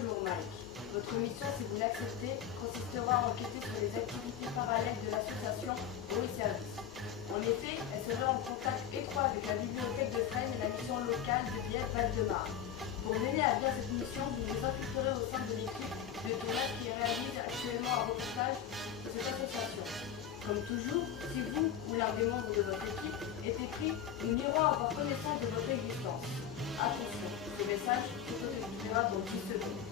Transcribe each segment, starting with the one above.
Bonjour Mike. Votre mission, si vous l'acceptez, consistera à enquêter sur les activités parallèles de l'association Eau et Services. En effet, elle sera en contact étroit avec la bibliothèque de Fresnes et la mission locale de Bièvre-Val-de-Marne. Pour mener à bien cette mission, vous vous impliquerez au sein de l'équipe de tournage qui réalise actuellement un reportage de cette association. Comme toujours, si vous ou l'un des membres de votre équipe est écrit, nous n'irons avoir connaissance de votre existence. Attention, ce message s'auto-exécutera dans 10 secondes.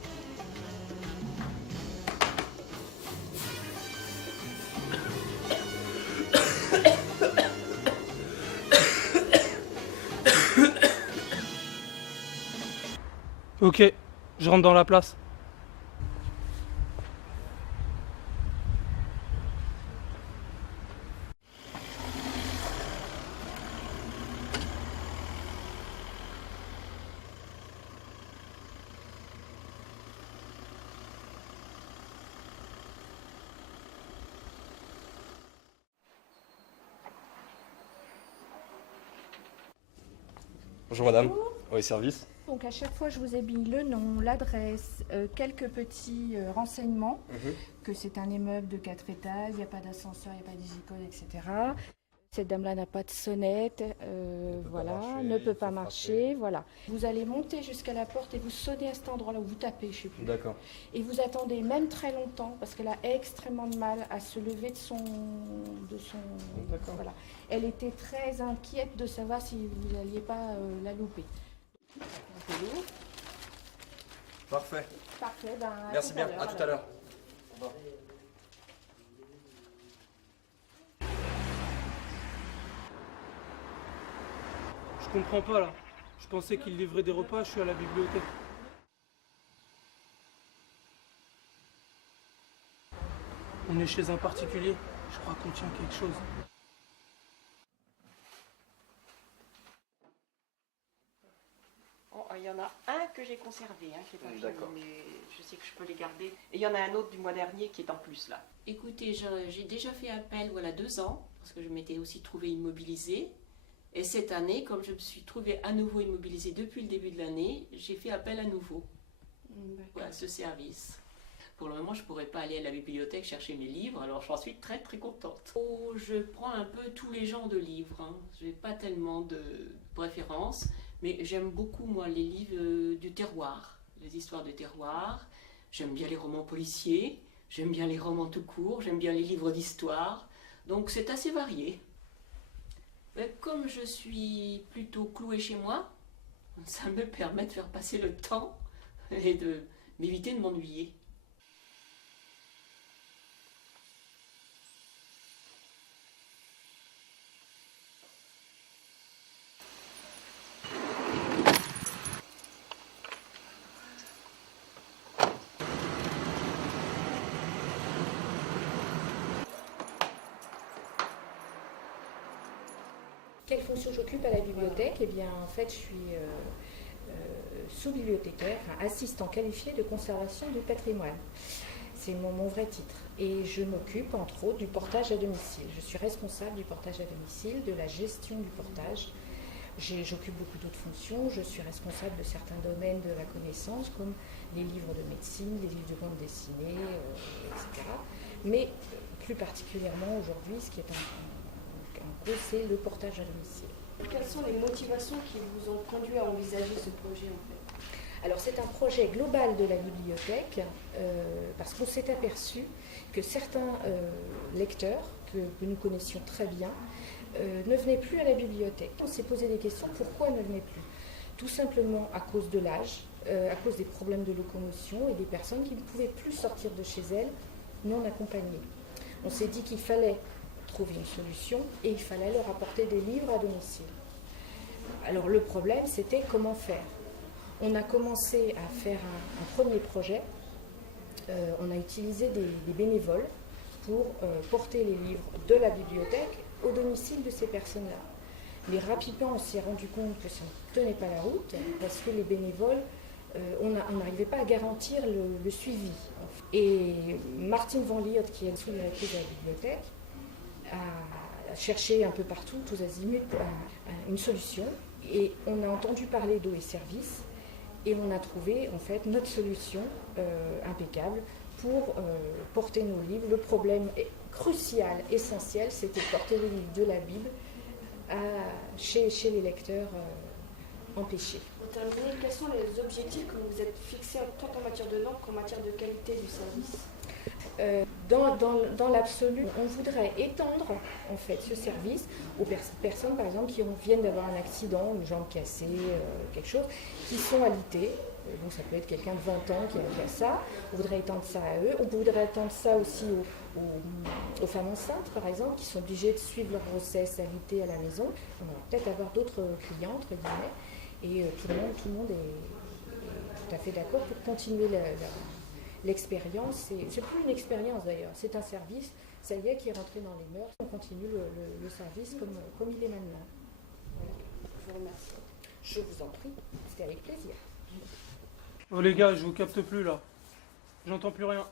Ok, je rentre dans la place. Bonjour madame. Bonjour. Oui, service. Donc à chaque fois, je vous ai mis le nom, l'adresse, quelques petits renseignements, que c'est un immeuble de 4 étages, il n'y a pas d'ascenseur, il n'y a pas de digicode, etc. Cette dame-là n'a pas de sonnette, voilà, ne peut pas marcher, voilà. Vous allez monter jusqu'à la porte et vous sonnez à cet endroit-là où vous tapez, je ne sais plus. D'accord. Et vous attendez même très longtemps parce qu'elle a extrêmement de mal à se lever de son voilà. Elle était très inquiète de savoir si vous n'alliez pas la louper. Parfait. Parfait, ben, Merci bien, à tout à l'heure. Au revoir. Je comprends pas là. Je pensais qu'il livrait des repas, je suis à la bibliothèque. On est chez un particulier. Je crois qu'on tient quelque chose. Oh, il y en a un que j'ai conservé, qui est pas fini, D'accord. mais je sais que je peux les garder. Et il y en a un autre du mois dernier qui est en plus là. Écoutez, j'ai déjà fait appel 2 ans, parce que je m'étais aussi trouvée immobilisée. Et cette année, comme je me suis trouvée à nouveau immobilisée depuis le début de l'année, j'ai fait appel à nouveau à ce service. Pour le moment, je ne pourrais pas aller à la bibliothèque chercher mes livres, alors j'en suis très très contente. Je prends un peu tous les genres de livres, je n'ai pas tellement de préférence, mais j'aime beaucoup moi les livres du terroir, les histoires du terroir. J'aime bien les romans policiers, j'aime bien les romans tout court, j'aime bien les livres d'histoire, donc c'est assez varié. Mais comme je suis plutôt clouée chez moi, ça me permet de faire passer le temps et de m'éviter de m'ennuyer. Quelle fonction j'occupe à la bibliothèque? Eh bien, en fait, je suis sous-bibliothécaire, enfin, assistant qualifié de conservation du patrimoine. C'est mon vrai titre. Et je m'occupe, entre autres, du portage à domicile. Je suis responsable du portage à domicile, de la gestion du portage. J'occupe beaucoup d'autres fonctions. Je suis responsable de certains domaines de la connaissance, comme les livres de médecine, les livres de bande dessinée, etc. Mais plus particulièrement aujourd'hui, ce qui est en cause, c'est le portage à domicile. Quelles sont les motivations qui vous ont conduit à envisager ce projet en fait? Alors c'est un projet global de la bibliothèque parce qu'on s'est aperçu que certains lecteurs que nous connaissions très bien ne venaient plus à la bibliothèque. On s'est posé des questions, pourquoi ne venaient plus? Tout simplement à cause de l'âge, à cause des problèmes de locomotion et des personnes qui ne pouvaient plus sortir de chez elles non accompagnées. On s'est dit qu'il fallait trouver une solution et il fallait leur apporter des livres à domicile. Alors le problème, c'était comment faire. On a commencé à faire un premier projet. On a utilisé des bénévoles pour porter les livres de la bibliothèque au domicile de ces personnes-là. Mais rapidement, on s'est rendu compte que ça ne tenait pas la route parce que les bénévoles, on n'arrivait pas à garantir le suivi. Et Martine Van Liert, qui est sous-directrice de la bibliothèque, a cherché un peu partout, tous azimuts, une solution. Et on a entendu parler d'Eau et Services. Et on a trouvé en fait notre solution impeccable pour porter nos livres. Le problème crucial, essentiel, c'était de porter les livres de la Bible chez les lecteurs empêchés. Pour terminer, quels sont les objectifs que vous vous êtes fixés tant en matière de normes qu'en matière de qualité du service? Dans l'absolu, on voudrait étendre en fait ce service aux personnes par exemple qui viennent d'avoir un accident, une jambe cassée, quelque chose, qui sont alitées. Donc ça peut être quelqu'un de 20 ans qui a ça. On voudrait étendre ça à eux. On voudrait étendre ça aussi aux femmes enceintes par exemple qui sont obligées de suivre leur grossesse alitée à la maison. On va peut-être avoir d'autres clients entre guillemets. Et tout le monde est tout à fait d'accord pour continuer l'expérience. C'est plus une expérience d'ailleurs, c'est un service, ça y est, qui est rentré dans les mœurs. On continue le service comme il est maintenant. Voilà. Je vous remercie. Je vous en prie, c'était avec plaisir. Oh les gars, je vous capte plus là. J'entends plus rien.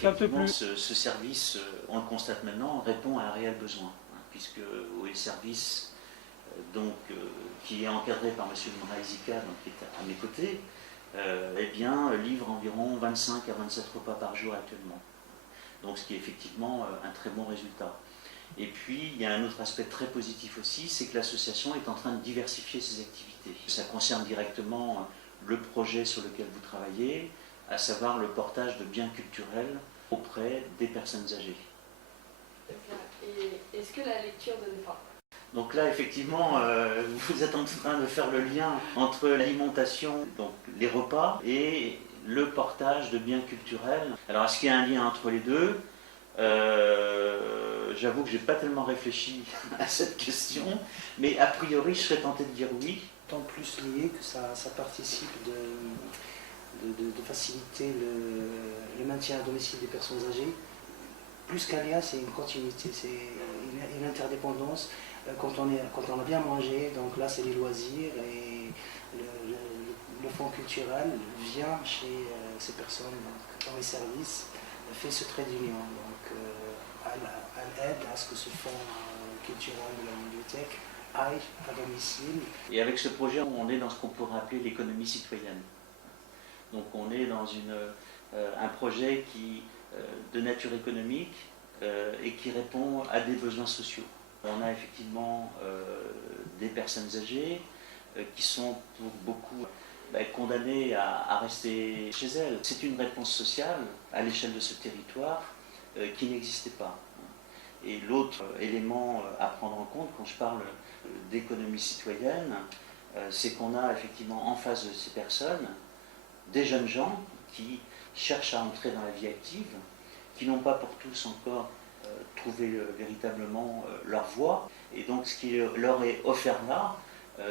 Capte plus. Ce service, on le constate maintenant, répond à un réel besoin, puisque OE Service, qui est encadré par M. Mraizika, qui est à mes côtés, livre environ 25 à 27 repas par jour actuellement. Donc ce qui est effectivement un très bon résultat. Et puis il y a un autre aspect très positif aussi, c'est que l'association est en train de diversifier ses activités. Ça concerne directement le projet sur lequel vous travaillez, à savoir le portage de biens culturels auprès des personnes âgées. Et est-ce que la lecture donne faim? Donc là, effectivement, vous êtes en train de faire le lien entre l'alimentation, donc les repas, et le portage de biens culturels. Alors, est-ce qu'il y a un lien entre les deux? J'avoue que je n'ai pas tellement réfléchi à cette question, mais a priori, je serais tenté de dire oui. Tant plus lié que ça participe de faciliter le maintien à domicile des personnes âgées. Plus qu'un lien, c'est une continuité, c'est une interdépendance. Quand on a bien mangé, donc là c'est les loisirs et le fonds culturel vient chez ces personnes donc, dans les services, fait ce trait d'union. Donc elle aide à ce que ce fonds culturel de la bibliothèque aille à domicile. Et avec ce projet, on est dans ce qu'on pourrait appeler l'économie citoyenne. Donc on est dans un projet de nature économique et qui répond à des besoins sociaux. On a effectivement des personnes âgées qui sont pour beaucoup condamnées à rester chez elles. C'est une réponse sociale à l'échelle de ce territoire qui n'existait pas. Et l'autre élément à prendre en compte quand je parle d'économie citoyenne, c'est qu'on a effectivement en face de ces personnes des jeunes gens qui cherchent à entrer dans la vie active, qui n'ont pas pour tous encore trouvé véritablement leur voie. Et donc ce qui leur est offert là,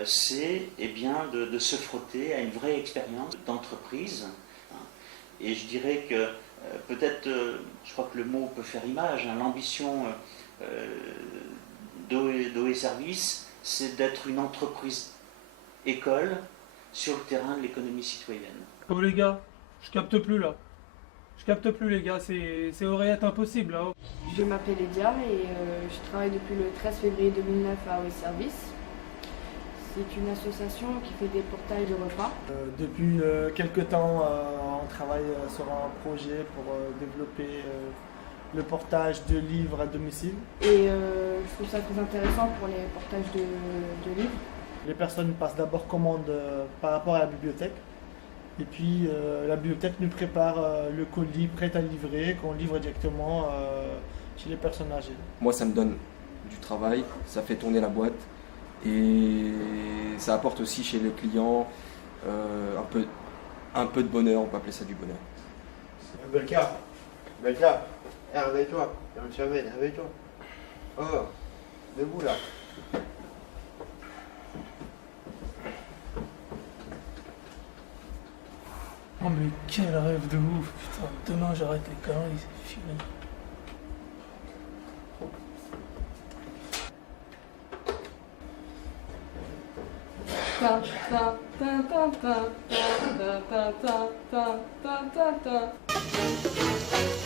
c'est de se frotter à une vraie expérience d'entreprise. Et je dirais que peut-être, je crois que le mot peut faire image, l'ambition d'OE Service, c'est d'être une entreprise école sur le terrain de l'économie citoyenne. Oh les gars, je capte plus là. Je capte plus les gars, c'est aurait été impossible là. Je m'appelle Lydia et je travaille depuis le 13 février 2009 à OE Service. C'est une association qui fait des portails de repas. Depuis quelques temps, on travaille sur un projet pour développer le portage de livres à domicile. Et je trouve ça très intéressant pour les portages de livres. Les personnes passent d'abord commande par rapport à la bibliothèque. Et puis la bibliothèque nous prépare le colis prêt à livrer, qu'on livre directement chez les personnes âgées. Moi, ça me donne du travail, ça fait tourner la boîte et ça apporte aussi chez le client un peu de bonheur, on peut appeler ça du bonheur. Belka, réveille-toi, réveille-toi. Oh, debout là. Oh mais quel rêve de ouf, putain, demain j'arrête les conneries, c'est fini. Ta ta ta ta ta ta ta ta ta ta ta ta.